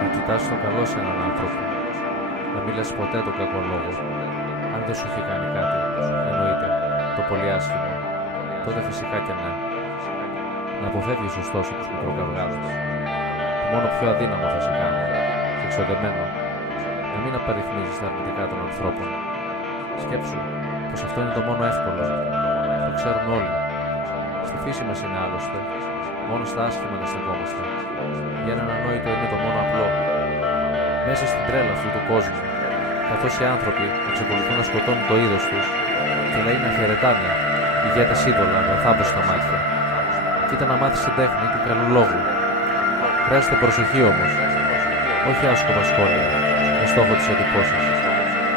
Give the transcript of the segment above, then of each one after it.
Να κοιτάς το καλό σε έναν άνθρωπο. Να μην λες ποτέ τον κακό λόγο. Αν δεν σου έχει κάνει κάτι, εννοείται, το πολύ άσχημο, τότε φυσικά και ναι. Να αποφεύγεις ωστόσο τους μικροκαυγάδες. Το μόνο πιο αδύναμο θα σε κάνει, και εξοδεμένο, να μην απαριθμίζεις τα αρνητικά των ανθρώπων. Σκέψου πως αυτό είναι το μόνο εύκολο. Το ξέρουμε όλοι. Στη φύση μας είναι άλλωστε. Μόνο στα άσχημα να στεκόμαστε. Για έναν ανόητο είναι το μόνο απλό. Μέσα στην τρέλα αυτού του κόσμου, καθώς οι άνθρωποι εξακολουθούν να σκοτώνουν το είδος τους και λαοί να χαιρετάνε ηγέτες είδωλα με θάμπος στα μάτια. Κοίτα να μάθεις την τέχνη του καλού λόγου. Χρειάζεται προσοχή όμως. Όχι άσκοπα σχόλια με στόχο τις εντυπώσεις.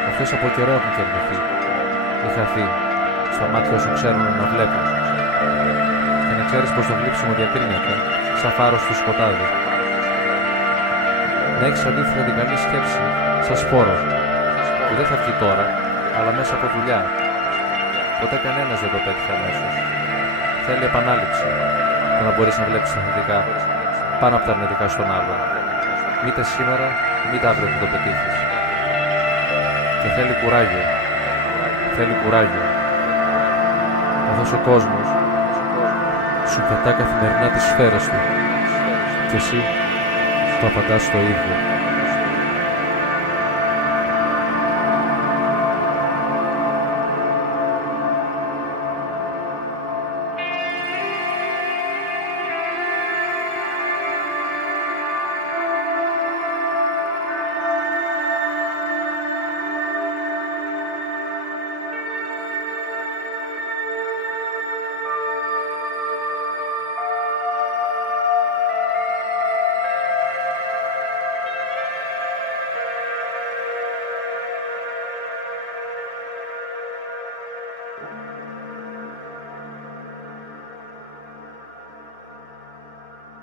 Αυτές από καιρό έχουν κερδιθεί ή χαθεί στα μάτια όσων ξέρουν να βλέπουν. Και να ξέρεις πως το γλύψιμο διακρίνεται σαν φάρος του σκοτάδι. Να έχεις αντίθετα την καλή σκέψη σαν σπόρο που δεν θα βγει τώρα, αλλά μέσα από δουλειά. Ποτέ κανένας δεν το πέτυχε αμέσως. Θέλει επανάληψη για να μπορείς να βλέπεις τα θετικά πάνω από τα αρνητικά στον άλλον. Μήτε σήμερα, μήτε αύριο θα το πετύχεις. Και θέλει κουράγιο. Θέλει κουράγιο. Καθώς ο κόσμος σου πετά καθημερινά τις σφαίρες του και εσύ το απαντάς το ίδιο.